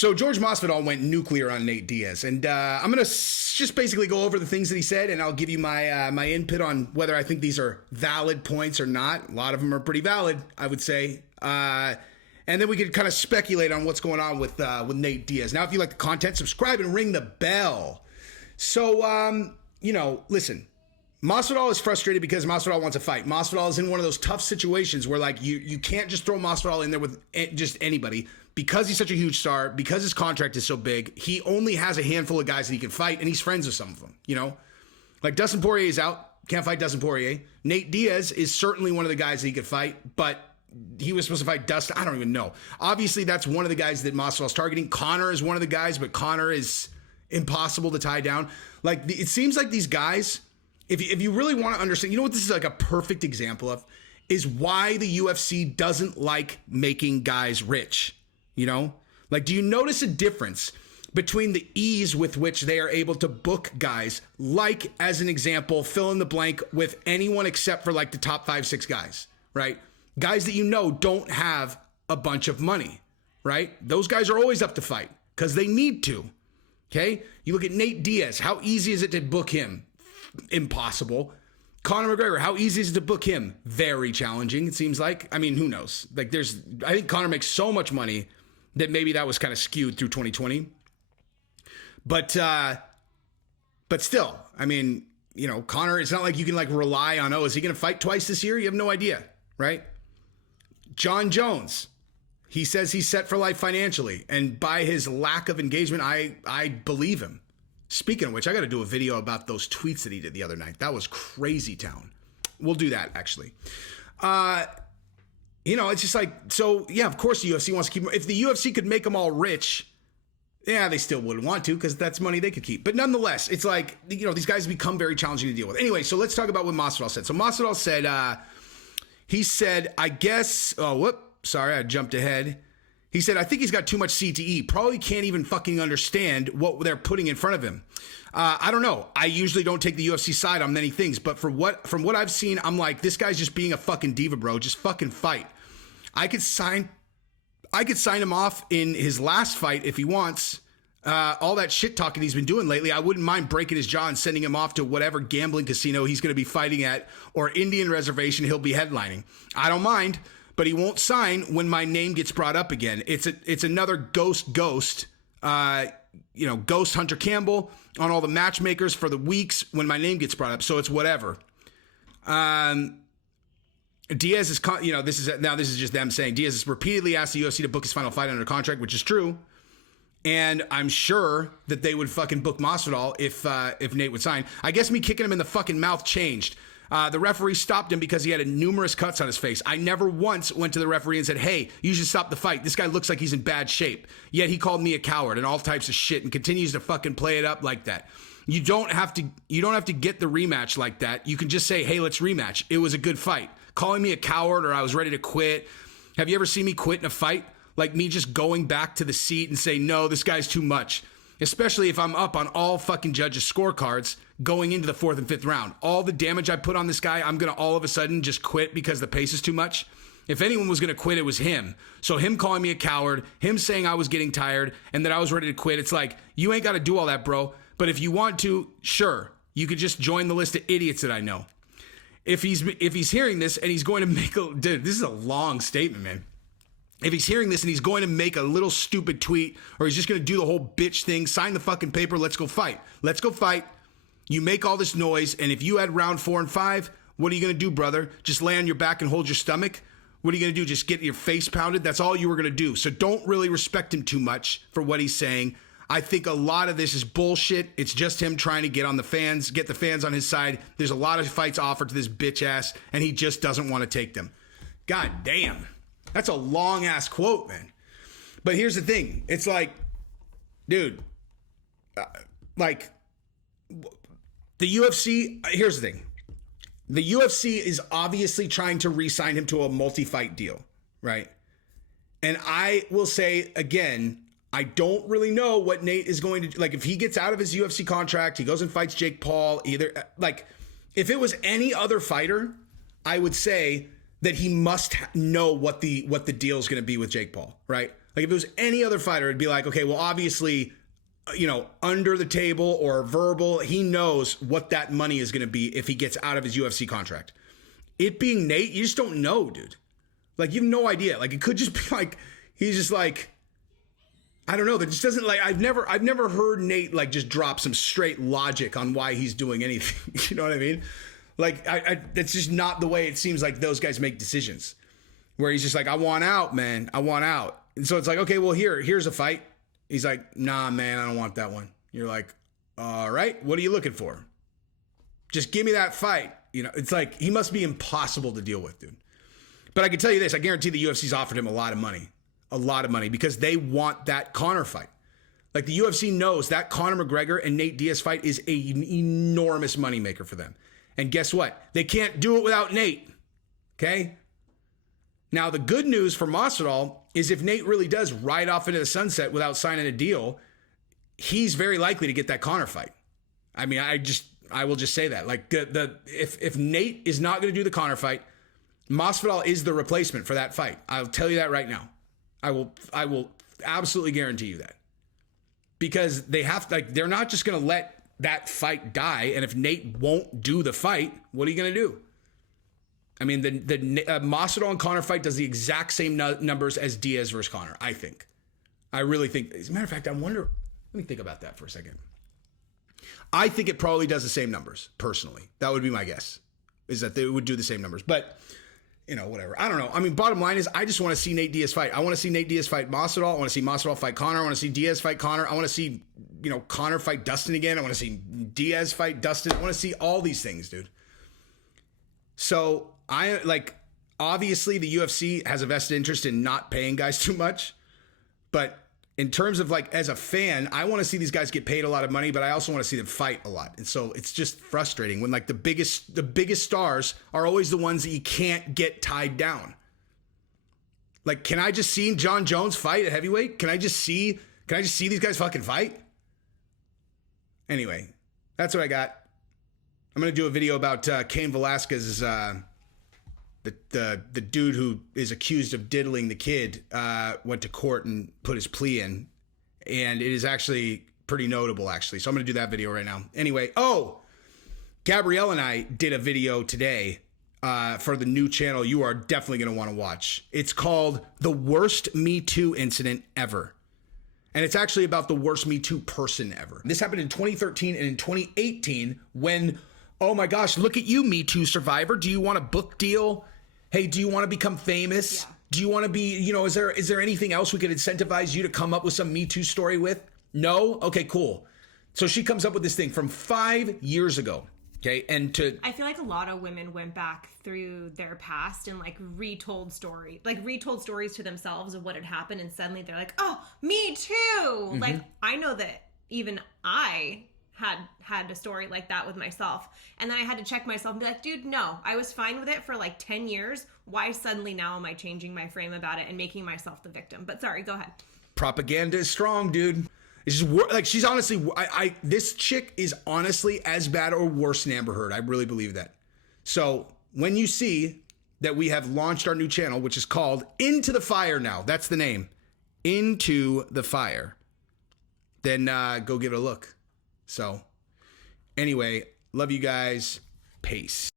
So George Masvidal went nuclear on Nate Diaz, and I'm going to just basically go over the things that he said, and I'll give you my input on whether I think these are valid points or not. A lot of them are pretty valid, I would say. And then we could kind of speculate on what's going on with Nate Diaz. Now, if you like the content, subscribe and ring the bell. So, listen. Masvidal is frustrated because Masvidal wants a fight. Masvidal is in one of those tough situations where, like, you can't just throw Masvidal in there with just anybody. Because he's such a huge star, because his contract is so big, he only has a handful of guys that he can fight, and he's friends with some of them, Like, Dustin Poirier is out. Can't fight Dustin Poirier. Nate Diaz is certainly one of the guys that he could fight, but he was supposed to fight Dustin. I don't even know. Obviously, that's one of the guys that Masvidal's targeting. Conor is one of the guys, but Conor is impossible to tie down. Like, it seems like these guys... If you really want to understand, what this is like a perfect example of is why the UFC doesn't like making guys rich, Like, do you notice a difference between the ease with which they are able to book guys, like, as an example, fill in the blank with anyone except for, like, the top 5-6 guys, right? Guys that don't have a bunch of money, right? Those guys are always up to fight because they need to, okay? You look at Nate Diaz. How easy is it to book him? Impossible. Conor McGregor, how easy is it to book him? Very challenging, it seems like. I mean, who knows? Like, I think Conor makes so much money that maybe that was kind of skewed through 2020. But still, I mean, Conor, it's not like you can, like, rely on, is he going to fight twice this year? You have no idea, right? John Jones, he says he's set for life financially, and by his lack of engagement, I believe him. Speaking of which, I got to do a video about those tweets that he did the other night. That was crazy town. We'll do that, actually. It's just like, so, yeah, of course the UFC wants to keep them. If the UFC could make them all rich, yeah, they still wouldn't want to because that's money they could keep. But nonetheless, it's like, these guys become very challenging to deal with. Anyway, so let's talk about what Masvidal said. So Masvidal said, I guess, sorry, I jumped ahead. He said, I think he's got too much CTE. Probably can't even fucking understand what they're putting in front of him. I don't know. I usually don't take the UFC side on many things, but from what I've seen, I'm like, this guy's just being a fucking diva, bro. Just fucking fight. I could sign him off in his last fight if he wants. All that shit talking he's been doing lately, I wouldn't mind breaking his jaw and sending him off to whatever gambling casino he's going to be fighting at or Indian reservation he'll be headlining. I don't mind. But he won't sign when my name gets brought up again. It's another ghost, Ghost Hunter Campbell on all the matchmakers for the weeks when my name gets brought up. So it's whatever. Diaz is, this is just them saying Diaz has repeatedly asked the UFC to book his final fight under contract, which is true. And I'm sure that they would fucking book Masvidal if Nate would sign. I guess me kicking him in the fucking mouth changed. The referee stopped him because he had numerous cuts on his face. I never once went to the referee and said, hey, you should stop the fight. This guy looks like he's in bad shape. Yet he called me a coward and all types of shit and continues to fucking play it up like that. You don't have to get the rematch like that. You can just say, hey, let's rematch. It was a good fight. Calling me a coward or I was ready to quit. Have you ever seen me quit in a fight? Like me just going back to the seat and say, no, this guy's too much. Especially if I'm up on all fucking judges' scorecards going into the 4th and 5th round. All the damage I put on this guy, I'm going to all of a sudden just quit because the pace is too much. If anyone was going to quit, it was him. So him calling me a coward, him saying I was getting tired and that I was ready to quit. It's like, you ain't got to do all that, bro. But if you want to, sure, you could just join the list of idiots that I know. If he's hearing this and he's going to make dude, this is a long statement, man. If he's hearing this and he's going to make a little stupid tweet or he's just going to do the whole bitch thing, sign the fucking paper, let's go fight. Let's go fight. You make all this noise, and if you had round 4 and 5, what are you going to do, brother? Just lay on your back and hold your stomach? What are you going to do, just get your face pounded? That's all you were going to do. So don't really respect him too much for what he's saying. I think a lot of this is bullshit. It's just him trying to get the fans on his side. There's a lot of fights offered to this bitch ass, and he just doesn't want to take them. God damn. That's a long-ass quote, man. But here's the thing. It's like, dude, the UFC, here's the thing. The UFC is obviously trying to re-sign him to a multi-fight deal, right? And I will say, again, I don't really know what Nate is going to do. Like, if he gets out of his UFC contract, he goes and fights Jake Paul, if it was any other fighter, I would say that he must know what the deal is going to be with Jake Paul, right? Like if it was any other fighter, it'd be like, okay, well, obviously, under the table or verbal, he knows what that money is going to be if he gets out of his UFC contract. It being Nate, you just don't know, dude. Like, you have no idea. Like, it could just be like, he's just like, I don't know. That just doesn't, like, I've never heard Nate, like, just drop some straight logic on why he's doing anything. You know what I mean? Like, that's just not the way it seems like those guys make decisions. Where he's just like, I want out, man. I want out. And so it's like, okay, well, here's a fight. He's like, nah, man, I don't want that one. You're like, all right, what are you looking for? Just give me that fight. It's like, he must be impossible to deal with, dude. But I can tell you this, I guarantee the UFC's offered him a lot of money because they want that Conor fight. Like the UFC knows that Conor McGregor and Nate Diaz fight is an enormous moneymaker for them. And guess what? They can't do it without Nate. Okay? Now, the good news for Masvidal is if Nate really does ride off into the sunset without signing a deal, he's very likely to get that Conor fight. I mean, I will just say that. Like if Nate is not going to do the Conor fight, Masvidal is the replacement for that fight. I'll tell you that right now. I will absolutely guarantee you that. Because they're not just going to let that fight die. And if Nate won't do the fight, what are you going to do? I mean, the Masvidal and Conor fight does the exact same numbers as Diaz versus Conor, I think. I really think. As a matter of fact, I wonder. Let me think about that for a second. I think it probably does the same numbers, personally. That would be my guess, is that they would do the same numbers. But, whatever. I don't know. I mean, bottom line is I just want to see Nate Diaz fight. I want to see Nate Diaz fight Masvidal. I want to see Masvidal fight Conor. I want to see Diaz fight Conor. I want to see, Conor fight Dustin again. I want to see Diaz fight Dustin. I want to see all these things, dude. So, obviously the UFC has a vested interest in not paying guys too much. But in terms of as a fan, I want to see these guys get paid a lot of money, but I also want to see them fight a lot. And so it's just frustrating when the biggest stars are always the ones that you can't get tied down. Like, can I just see John Jones fight at heavyweight? Can I just see these guys fucking fight? Anyway, that's what I got. I'm going to do a video about Cain Velasquez's, the dude who is accused of diddling the kid, went to court and put his plea in. And it is actually pretty notable, actually. So I'm going to do that video right now. Anyway, Gabrielle and I did a video today for the new channel you are definitely going to want to watch. It's called The Worst Me Too Incident Ever. And it's actually about the worst Me Too person ever. This happened in 2013 and in 2018 when, oh my gosh, look at you, Me Too survivor. Do you want a book deal? Hey, do you want to become famous? Yeah. Do you want to be, is there anything else we could incentivize you to come up with some Me Too story with? No? Okay, cool. So she comes up with this thing from 5 years ago. Okay, I feel like a lot of women went back through their past and retold stories to themselves of what had happened, and suddenly they're like, oh, me too. Mm-hmm. Like, I know that even I had a story like that with myself, and then I had to check myself and be like, dude, no, I was fine with it for 10 years. Why suddenly now am I changing my frame about it and making myself the victim? But sorry, go ahead. Propaganda is strong, dude. It's just she's honestly, this chick is honestly as bad or worse than Amber Heard. I really believe that. So when you see that we have launched our new channel, which is called Into the Fire now, that's the name, Into the Fire, then go give it a look. So anyway, love you guys. Peace.